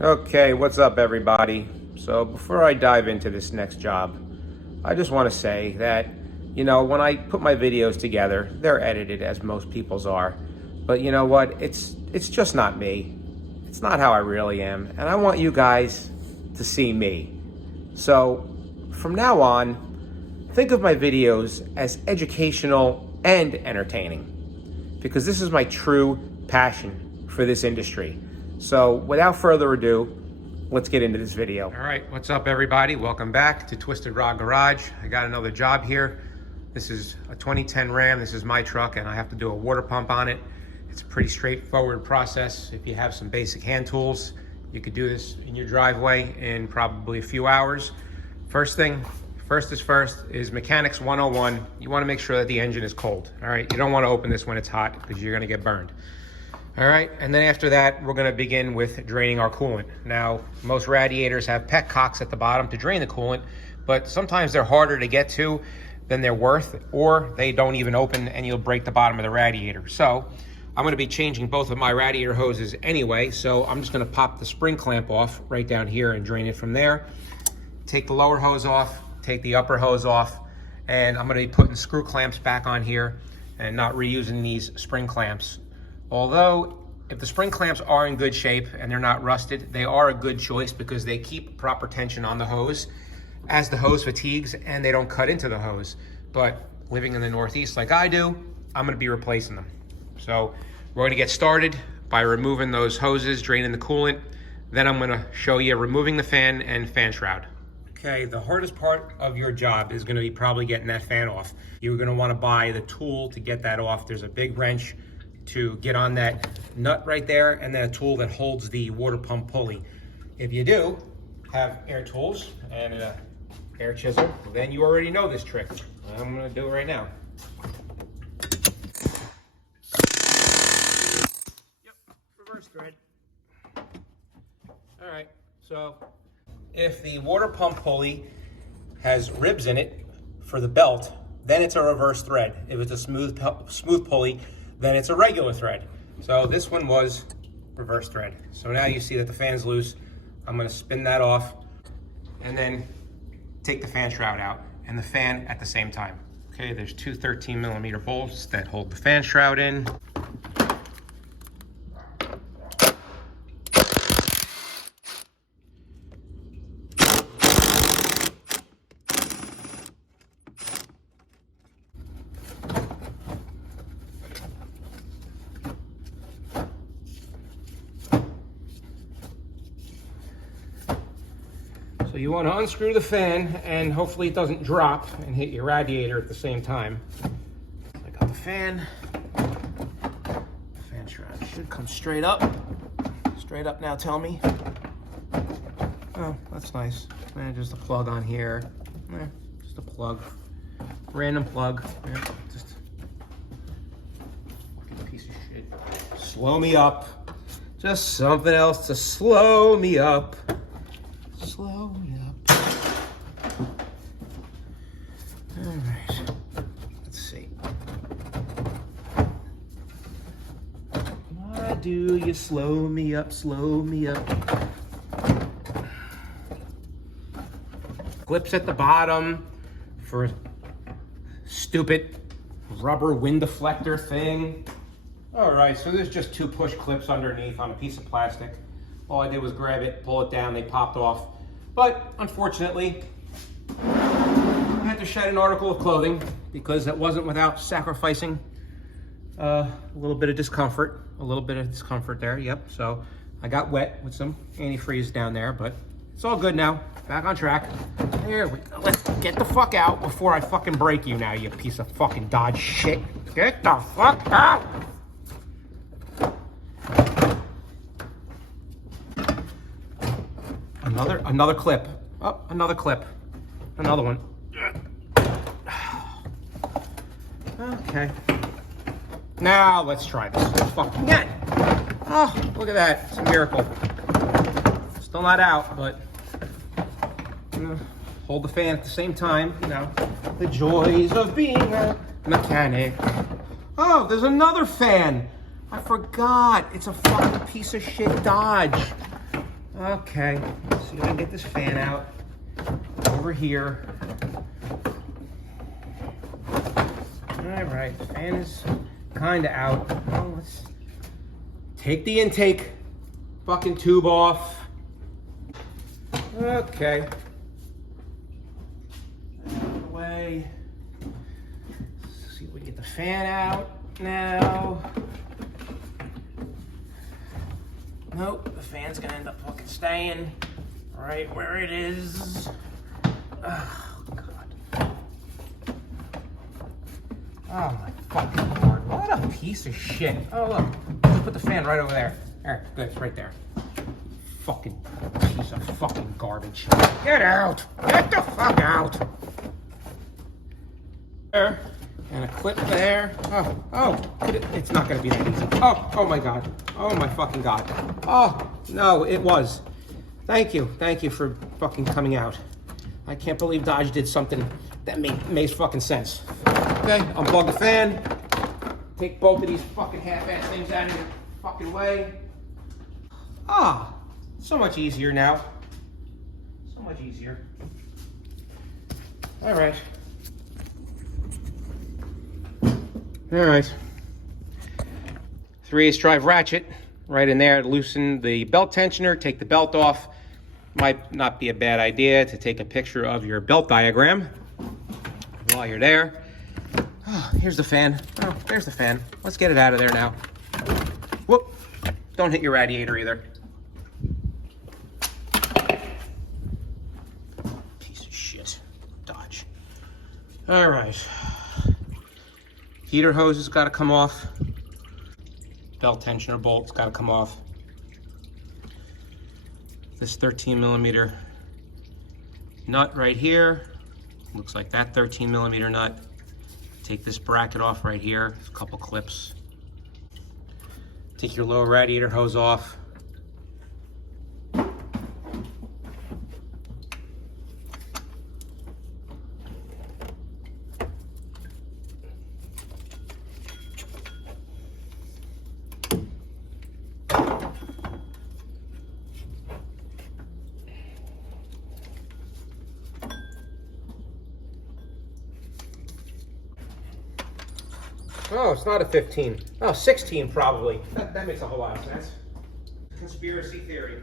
Okay, what's up everybody? So before I dive into this next job, I just want to say that, when I put my videos together, they're edited as most people's are. But you know what? It's just not me. It's not how I really am. And I want you guys to see me. So from now on, think of my videos as educational and entertaining, because this is my true passion for this industry. So without further ado, let's get into this video. All right, what's up everybody? Welcome back to Twisted Rod Garage. I got another job here. This is a 2010 Ram. This is my truck and I have to do a water pump on it. It's a pretty straightforward process. If you have some basic hand tools, you could do this in your driveway in probably a few hours. First is Mechanics 101. You want to make sure that the engine is cold. All right, you don't want to open this when it's hot because you're going to get burned. All right, and then after that, we're gonna begin with draining our coolant. Now, most radiators have petcocks at the bottom to drain the coolant, but sometimes they're harder to get to than they're worth, or they don't even open and you'll break the bottom of the radiator. So, I'm gonna be changing both of my radiator hoses anyway, so I'm just gonna pop the spring clamp off right down here and drain it from there. Take the lower hose off, take the upper hose off, and I'm gonna be putting screw clamps back on here and not reusing these spring clamps. Although, if the spring clamps are in good shape and they're not rusted, they are a good choice because they keep proper tension on the hose as the hose fatigues and they don't cut into the hose. But living in the Northeast like I do, I'm gonna be replacing them. So we're gonna get started by removing those hoses, draining the coolant. Then I'm gonna show you removing the fan and fan shroud. Okay, the hardest part of your job is gonna be probably getting that fan off. You're gonna wanna buy the tool to get that off. There's a big wrench to get on that nut right there, and then a tool that holds the water pump pulley. If you do have air tools and an air chisel, then you already know this trick. I'm gonna do it right now. Yep, reverse thread. All right, so if the water pump pulley has ribs in it for the belt, then it's a reverse thread. If it's a smooth pulley, then it's a regular thread. So this one was reverse thread. So now you see that the fan's loose. I'm gonna spin that off and then take the fan shroud out and the fan at the same time. Okay, there's two 13mm bolts that hold the fan shroud in. So you want to unscrew the fan and hopefully it doesn't drop and hit your radiator at the same time. I got the fan. Fan shroud should come straight up. Straight up now, tell me. Oh, that's nice. And just a plug on here. Just a plug. Random plug. Just fucking piece of shit. Slow me up. Just something else to slow me up. Slow me up. All right, let's see. Why do you slow me up, slow me up? Clips at the bottom for stupid rubber wind deflector thing. All right, so there's just two push clips underneath on a piece of plastic. All I did was grab it, pull it down, they popped off. But unfortunately, I had to shed an article of clothing because it wasn't without sacrificing a little bit of discomfort. There, yep. So I got wet with some antifreeze down there, but it's all good now. Back on track. There we go. Let's get the fuck out before I fucking break you now, you piece of fucking Dodge shit. Get the fuck out! Another clip. Oh, another clip. Another one. Okay. Now let's try this fucking again. Oh, look at that. It's a miracle. Still not out, but hold the fan at the same time. You know, the joys of being a mechanic. Oh, there's another fan. I forgot. It's a fucking piece of shit Dodge. Okay, let's see if I can get this fan out over here. All right, fan is kind of out. Well, let's take the intake fucking tube off. Okay. Out of the way. Let's see if we can get the fan out now. Nope, the fan's gonna end up fucking staying right where it is. Oh, God. Oh, my fucking Lord. What a piece of shit. Oh, look. Just put the fan right over there. There, good, it's right there. Fucking piece of fucking garbage. Get out! Get the fuck out! There. And a clip there. Oh, it's not gonna be that easy. Oh my God. Oh my fucking God. Oh, no, it was. Thank you for fucking coming out. I can't believe Dodge did something that makes fucking sense. Okay, unplug the fan. Take both of these fucking half-ass things out of your fucking way. So much easier now. So much easier. All right. 3/8 drive ratchet right in there to loosen the belt tensioner, take the belt off. Might not be a bad idea to take a picture of your belt diagram while you're there. Oh, here's the fan. Oh, there's the fan. Let's get it out of there now. Whoop. Don't hit your radiator either. Piece of shit. Dodge. All right. Heater hose has got to come off. Belt tensioner bolt's got to come off. This 13mm nut right here. Looks like that 13mm nut. Take this bracket off right here. A couple clips. Take your lower radiator hose off. Oh, it's not a 15. Oh, 16 probably. That makes a whole lot of sense. Conspiracy theory.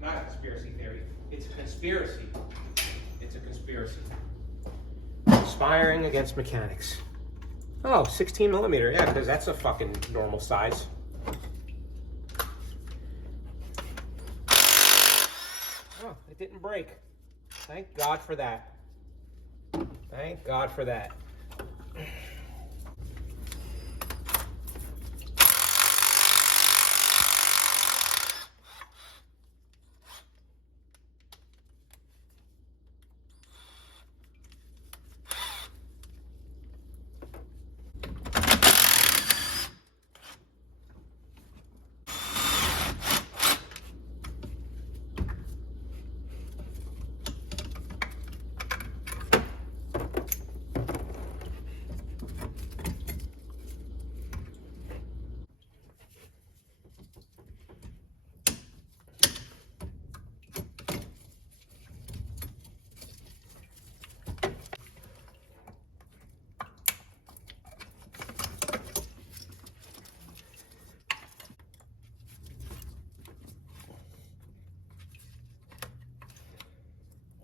Not a conspiracy theory. It's a conspiracy. It's a conspiracy. Conspiring against mechanics. Oh, 16mm. Yeah, because that's a fucking normal size. Oh, it didn't break. Thank God for that. Thank God for that.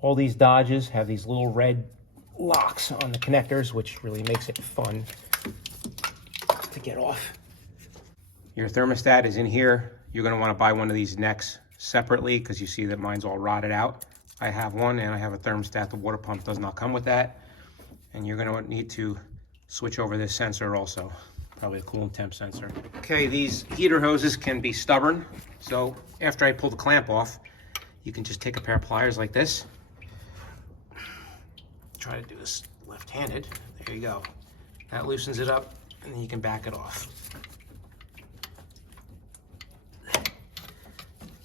All these Dodges have these little red locks on the connectors, which really makes it fun to get off. Your thermostat is in here. You're going to want to buy one of these necks separately because you see that mine's all rotted out. I have one and I have a thermostat. The water pump does not come with that. And you're going to need to switch over this sensor also, probably a coolant temp sensor. Okay, these heater hoses can be stubborn. So after I pull the clamp off, you can just take a pair of pliers like this. Try to do this left-handed. There you go. That loosens it up, and then you can back it off.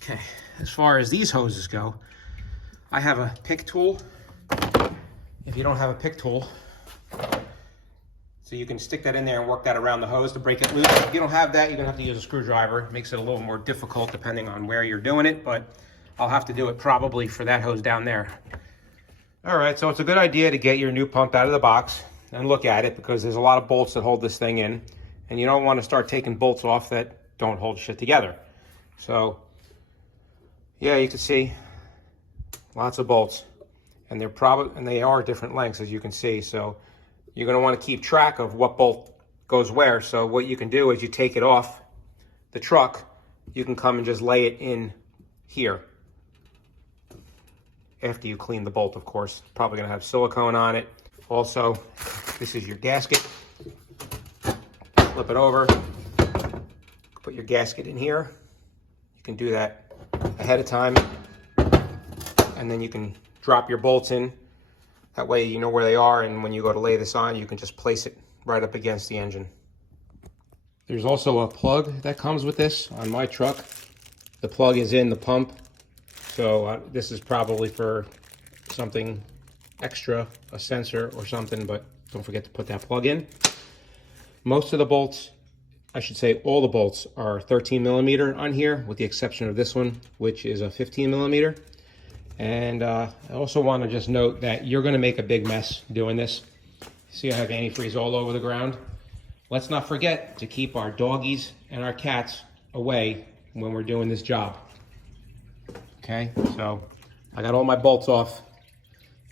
Okay, as far as these hoses go, I have a pick tool. If you don't have a pick tool, So you can stick that in there and work that around the hose to break it loose. If you don't have that, you're gonna have to use a screwdriver. It makes it a little more difficult depending on where you're doing it, but I'll have to do it probably for that hose down there. All right, so it's a good idea to get your new pump out of the box and look at it, because there's a lot of bolts that hold this thing in, and you don't want to start taking bolts off that don't hold shit together. So yeah, you can see lots of bolts, and they are different lengths, as you can see. So you're going to want to keep track of what bolt goes where. So what you can do is you take it off the truck, you can come and just lay it in here. After you clean the bolt, of course. Probably going to have silicone on it. Also, this is your gasket. Flip it over. Put your gasket in here. You can do that ahead of time. And then you can drop your bolts in. That way you know where they are, and when you go to lay this on, you can just place it right up against the engine. There's also a plug that comes with this on my truck. The plug is in the pump. So this is probably for something extra, a sensor or something, but don't forget to put that plug in. Most of the bolts, I should say all the bolts, are 13 millimeter on here, with the exception of this one, which is a 15 millimeter. And I also want to just note that you're going to make a big mess doing this. See, I have antifreeze all over the ground. Let's not forget to keep our doggies and our cats away when we're doing this job. Okay, so I got all my bolts off,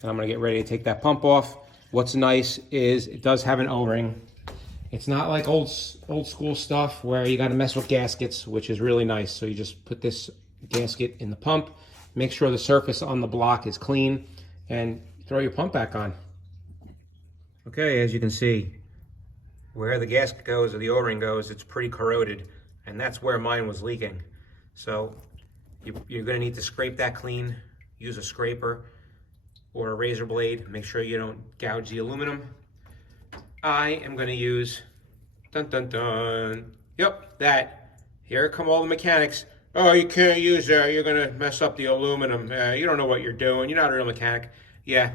and I'm going to get ready to take that pump off. What's nice is it does have an O-ring. It's not like old school stuff where you got to mess with gaskets, which is really nice. So you just put this gasket in the pump, make sure the surface on the block is clean, and throw your pump back on. Okay, as you can see, where the gasket goes or the O-ring goes, it's pretty corroded, and that's where mine was leaking. So you're going to need to scrape that clean. Use a scraper or a razor blade. Make sure you don't gouge the aluminum. I am going to use, dun dun dun, yep, that. Here come all the mechanics. Oh, you can't use that. You're going to mess up the aluminum. You don't know what you're doing. You're not a real mechanic. Yeah,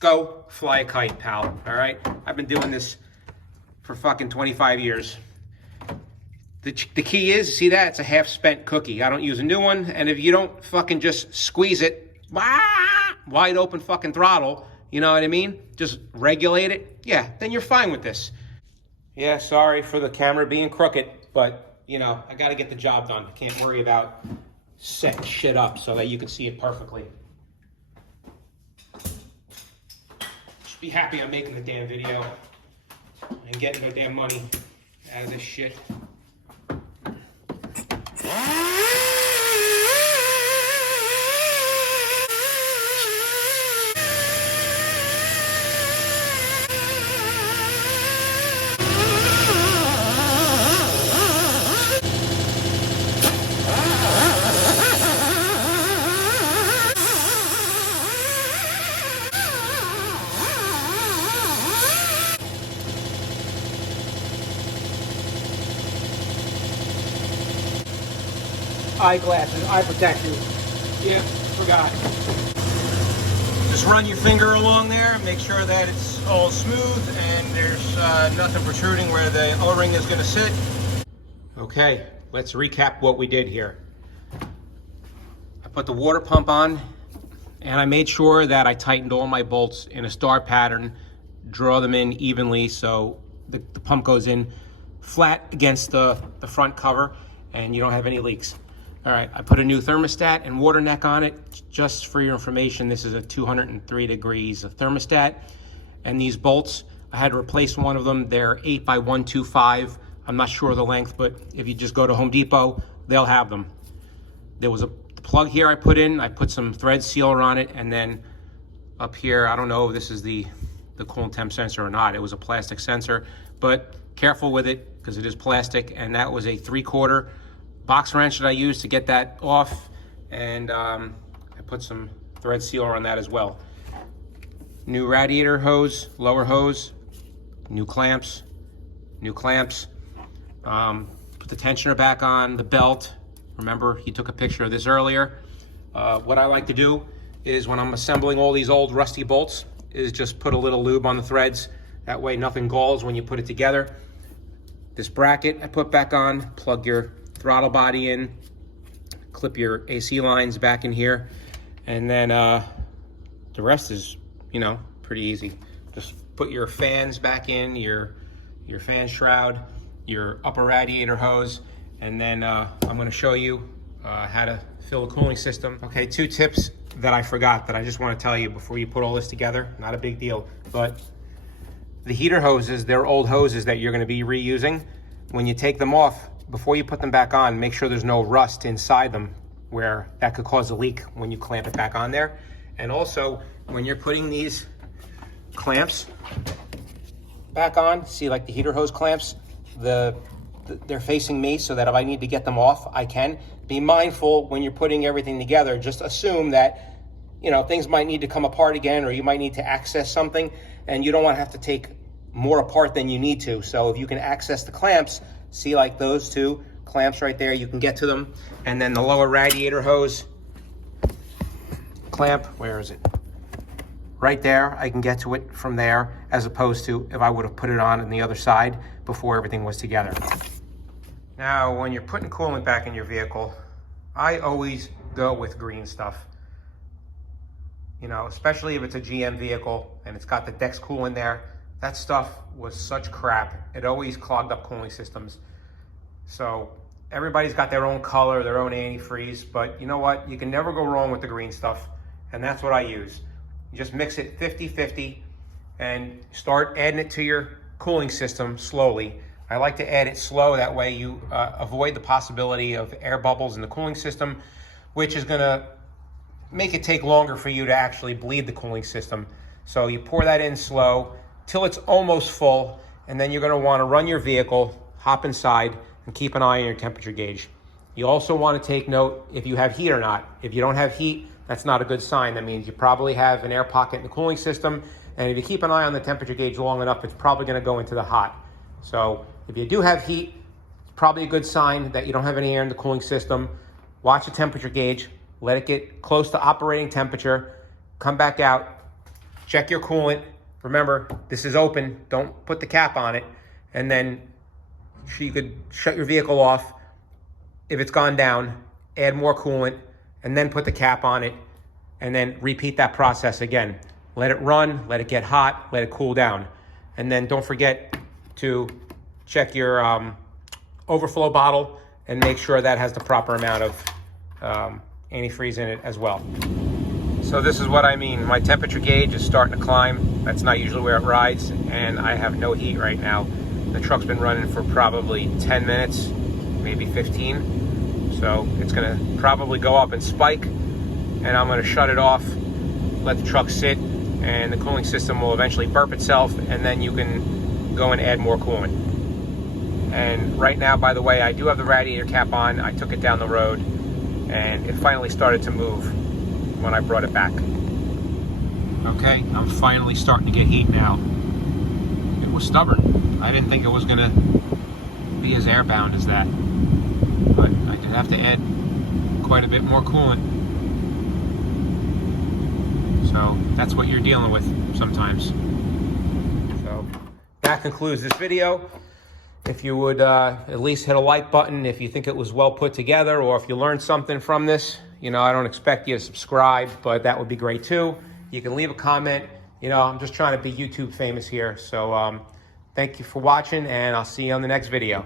go fly a kite, pal, all right? I've been doing this for fucking 25 years. The key is, see that? It's a half-spent cookie. I don't use a new one, and if you don't fucking just squeeze it, wide open fucking throttle, you know what I mean? Just regulate it. Yeah, then you're fine with this. Yeah, sorry for the camera being crooked, but, you know, I got to get the job done. I can't worry about setting shit up so that you can see it perfectly. Just be happy I'm making the damn video and getting no damn money out of this shit. Eyeglasses, eye protection. Yeah, forgot. Just run your finger along there, make sure that it's all smooth and there's nothing protruding where the O-ring is going to sit. Okay, let's recap what we did here. I put the water pump on, and I made sure that I tightened all my bolts in a star pattern, draw them in evenly so the pump goes in flat against the front cover and you don't have any leaks. All right, I put a new thermostat and water neck on it. Just for your information, this is a 203 degrees thermostat. And these bolts, I had to replace one of them. They're 8x125. I'm not sure of the length, but if you just go to Home Depot, they'll have them. There was a plug here I put in. I put some thread sealer on it, and then up here, I don't know if this is the coolant temp sensor or not. It was a plastic sensor, but careful with it because it is plastic, and that was a 3/4 box wrench that I used to get that off, and I put some thread sealer on that as well. New radiator hose, lower hose, new clamps. Put the tensioner back on, the belt. Remember, he took a picture of this earlier. What I like to do is when I'm assembling all these old rusty bolts is just put a little lube on the threads That way nothing galls when you put it together. This bracket I put back on, plug your throttle body in, clip your AC lines back in here, and then the rest is, you know, pretty easy. Just put your fans back in, your fan shroud, your upper radiator hose, and then I'm gonna show you how to fill the cooling system. Okay, 2 tips that I forgot that I just wanna tell you before you put all this together. Not a big deal, but the heater hoses, they're old hoses that you're gonna be reusing. When you take them off, before you put them back on, make sure there's no rust inside them where that could cause a leak when you clamp it back on there. And also, when you're putting these clamps back on, see like the heater hose clamps, they're facing me so that if I need to get them off, I can. Be mindful when you're putting everything together. Just assume that, you know, things might need to come apart again, or you might need to access something, and you don't want to have to take more apart than you need to. So if you can access the clamps, see like those 2 clamps right there, you can get to them. And then the lower radiator hose clamp, where is it? Right there, I can get to it from there, as opposed to if I would have put it on the other side before everything was together. Now, when you're putting coolant back in your vehicle, I always go with green stuff. You know, especially if it's a GM vehicle and it's got the Dex Cool in there. That stuff was such crap. It always clogged up cooling systems. So everybody's got their own color, their own antifreeze, but you know what? You can never go wrong with the green stuff, and that's what I use. You just mix it 50-50 and start adding it to your cooling system slowly. I like to add it slow, that way you avoid the possibility of air bubbles in the cooling system, which is gonna make it take longer for you to actually bleed the cooling system. So you pour that in slow till it's almost full, and then you're gonna wanna run your vehicle, hop inside, and keep an eye on your temperature gauge. You also wanna take note if you have heat or not. If you don't have heat, that's not a good sign. That means you probably have an air pocket in the cooling system, and if you keep an eye on the temperature gauge long enough, it's probably gonna go into the hot. So if you do have heat, it's probably a good sign that you don't have any air in the cooling system. Watch the temperature gauge, let it get close to operating temperature, come back out, check your coolant. Remember, this is open, don't put the cap on it, and then you could shut your vehicle off. If it's gone down, add more coolant, and then put the cap on it, and then repeat that process again. Let it run, let it get hot, let it cool down. And then don't forget to check your overflow bottle and make sure that has the proper amount of antifreeze in it as well. So this is what I mean. My temperature gauge is starting to climb. That's not usually where it rides, and I have no heat right now. The truck's been running for probably 10 minutes, maybe 15. So it's gonna probably go up and spike, and I'm gonna shut it off, let the truck sit, and the cooling system will eventually burp itself, and then you can go and add more coolant. And right now, by the way, I do have the radiator cap on. I took it down the road, and it finally started to move when I brought it back. Okay, I'm finally starting to get heat now. It was stubborn. I didn't think it was gonna be as airbound as that, but I did have to add quite a bit more coolant. So that's what you're dealing with sometimes. So that concludes this video. If you would at least hit a like button if you think it was well put together, or if you learned something from this. You know, I don't expect you to subscribe, but that would be great too. You can leave a comment. You know, I'm just trying to be YouTube famous here. So thank you for watching, and I'll see you on the next video.